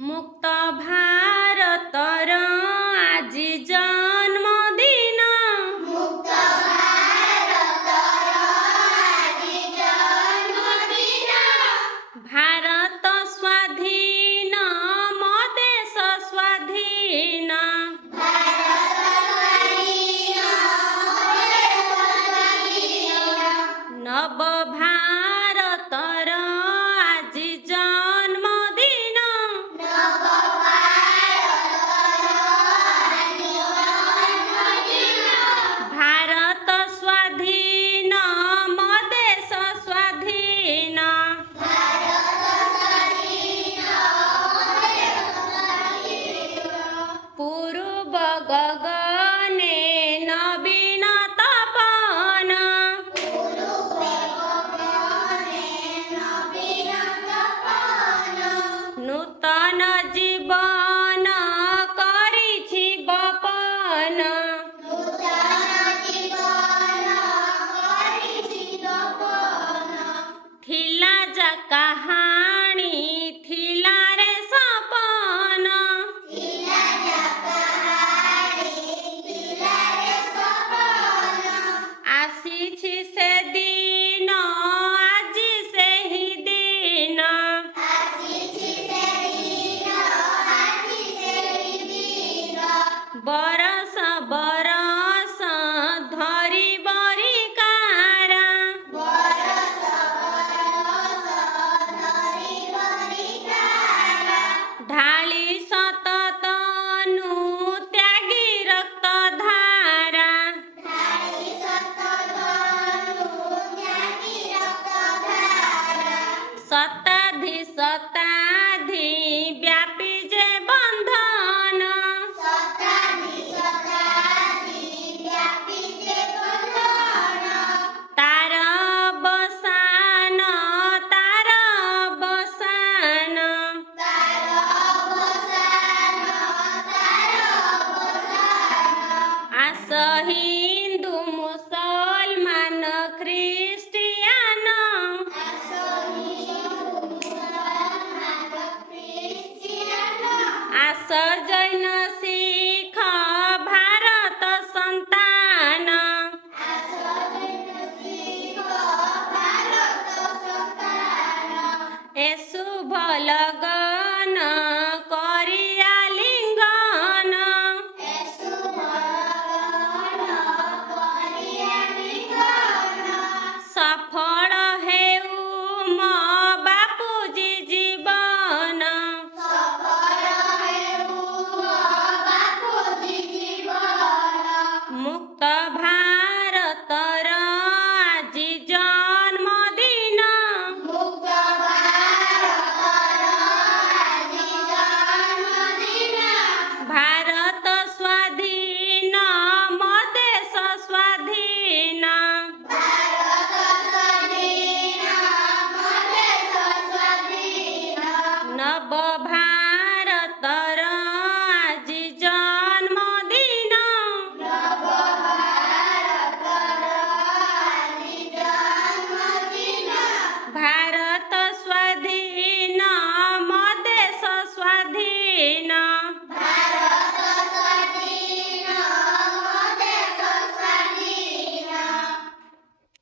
मुक्त भारतर আজি जन्मदिन मुक्त भारतर আজি जन्मदिन भारत स्वाधीन मो देश स्वाधीन भारत स्वाधीन मो देश स्वाधीन नव भारतर আজি जन्मदिन नव भारतर আজি जन्मदिन भारत स्वाधीन मो देश स्वाधीन भारत स्वाधीन मो देश स्वाधीन पूर्व गगने नवीन तपन पूर्व गगने नवीन तपन नूतन जीवन करिछि बपन नूतन जीवन करिछि बपन थिला जा कहानी थिला रे सपन थिला जा कहानी थिला रे सपन आसीछि से दिन আজি ସେହି दिन ଆସିଛି ସେଦିନ ଆଜି ସେହି ଦିନ बरस बरस धरी बरिकारा ବରଷ ବରଷ ଧରି ବରିକାର ढाली सततनु त्यागी रक्त धारा ଧାଡ଼ି ସତଧନୁ ତ୍ୟାଗୀ ରକ୍ତଧାରା शताधि शताधि व्यापी जे बंधन ଶତାଧି ଶତାଧି ବ୍ୟାପୀ ଯେ ବନ୍ଧନ तार अवसान तार अवसान ତାର ଅବସାନ ତାର ଅବସାନ आस हिंदू मुसलमान ख्रिस्टियान ଆସ ହିନ୍ଦୁ ମୁସଲମାନ ଖ୍ରୀଷ୍ଟିଆନ आस जैन शिख भारत संतान ଆସ ଜୈନ ଶିଖ ଭାରତ ସନ୍ତାନ ए शुभ लग